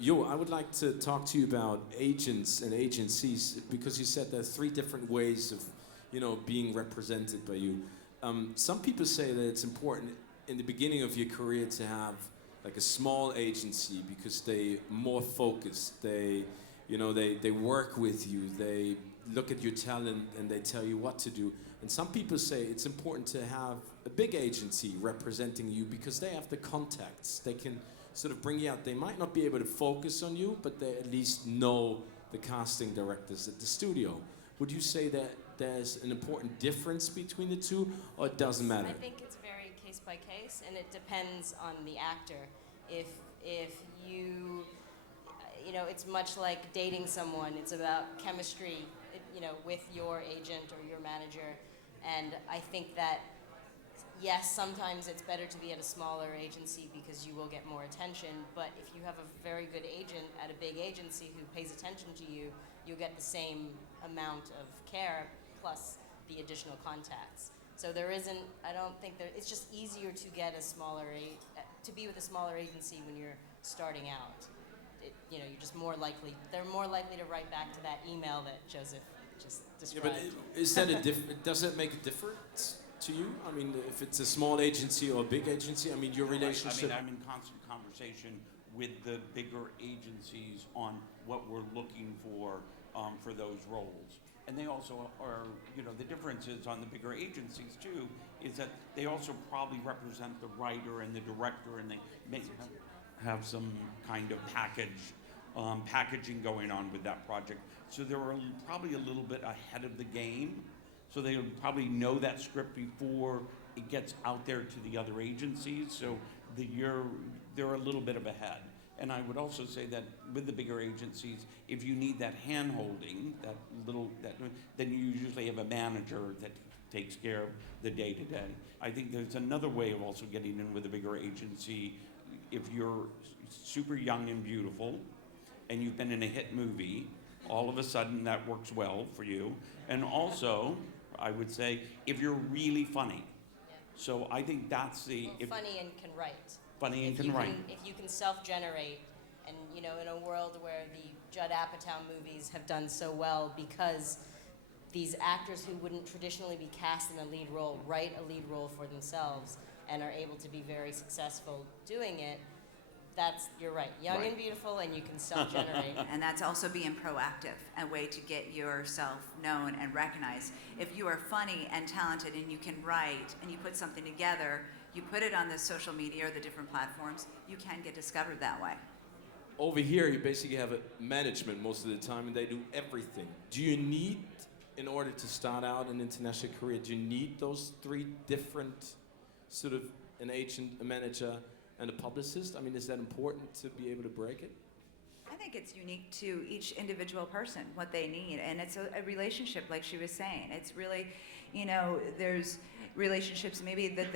Yo, I would like to talk to you about agents and agencies because you said there's three different ways of, being represented by you. Some people say that it's important in the beginning of your career to have like a small agency because they more focused. They work with you. They look at your talent and they tell you what to do. And some people say it's important to have a big agency representing you because they have the contacts. They can sort of bring you out. They might not be able to focus on you, but they at least know the casting directors at the studio. Would you say that there's an important difference between the two, or it doesn't matter? I think it's very case by case, and it depends on the actor. If it's much like dating someone. It's about chemistry, with your agent or your manager. And I think that, yes, sometimes it's better to be at a smaller agency because you will get more attention. But if you have a very good agent at a big agency who pays attention to you, you'll get the same amount of care plus the additional contacts. So it's just easier to get to be with a smaller agency when you're starting out. You're just they're more likely to write back to that email that Joseph just described. Yeah, but does it make a difference to you? I mean, if it's a small agency or a big agency, I mean, your relationship... I'm in constant conversation with the bigger agencies on what we're looking for those roles. And they also are, the difference is on the bigger agencies too, is that they also probably represent the writer and the director, and they may have some kind of packaging going on with that project. So they're probably a little bit ahead of the game. So they would probably know that script before it gets out there to the other agencies. So they're a little bit of ahead. And I would also say that with the bigger agencies, if you need that hand-holding, then you usually have a manager that takes care of the day-to-day. I think there's another way of also getting in with a bigger agency. If you're super young and beautiful, and you've been in a hit movie, all of a sudden that works well for you. And also, I would say, if you're really funny. Yeah. So I think that's funny and can write. Funny and can write. If you can self-generate, and in a world where the Judd Apatow movies have done so well because these actors who wouldn't traditionally be cast in a lead role write a lead role for themselves and are able to be very successful doing it, you're right, young and beautiful, and you can self-generate. And that's also being proactive, a way to get yourself known and recognized. If you are funny and talented and you can write and you put something together, you put it on the social media or the different platforms, you can get discovered that way. Over here, you basically have a management most of the time, and they do everything. Do you need, in order to start out an international career, do you need those three different sort of an agent, a manager, and a publicist? I mean, is that important to be able to break it? I think it's unique to each individual person, what they need. And it's a relationship, like she was saying. It's really, there's relationships, maybe that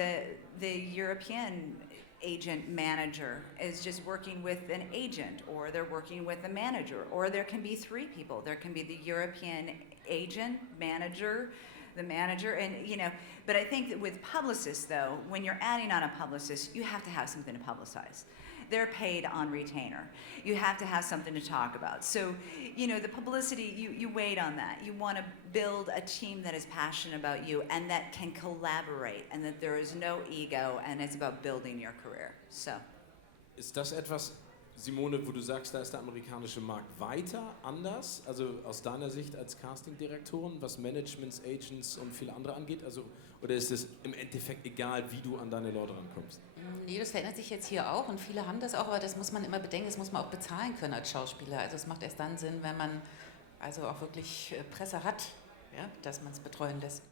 the European agent manager is just working with an agent, or they're working with a manager, or there can be three people. There can be the European agent, manager, the manager, and but I think that with publicists, though, when you're adding on a publicist, you have to have something to publicize. They're paid on retainer. You have to have something to talk about. So, the publicity, you wait on that. You want to build a team that is passionate about you and that can collaborate, and that there is no ego, and it's about building your career. So. Ist das etwas, Simone, wo du sagst, da ist der amerikanische Markt weiter anders, also aus deiner Sicht als Castingdirektorin, was Managements, Agents und viele andere angeht? Also, oder ist es im Endeffekt egal, wie du an deine Leute rankommst? Nee, das verändert sich jetzt hier auch, und viele haben das auch, aber das muss man immer bedenken, das muss man auch bezahlen können als Schauspieler. Also es macht erst dann Sinn, wenn man also auch wirklich Presse hat, ja, dass man es betreuen lässt.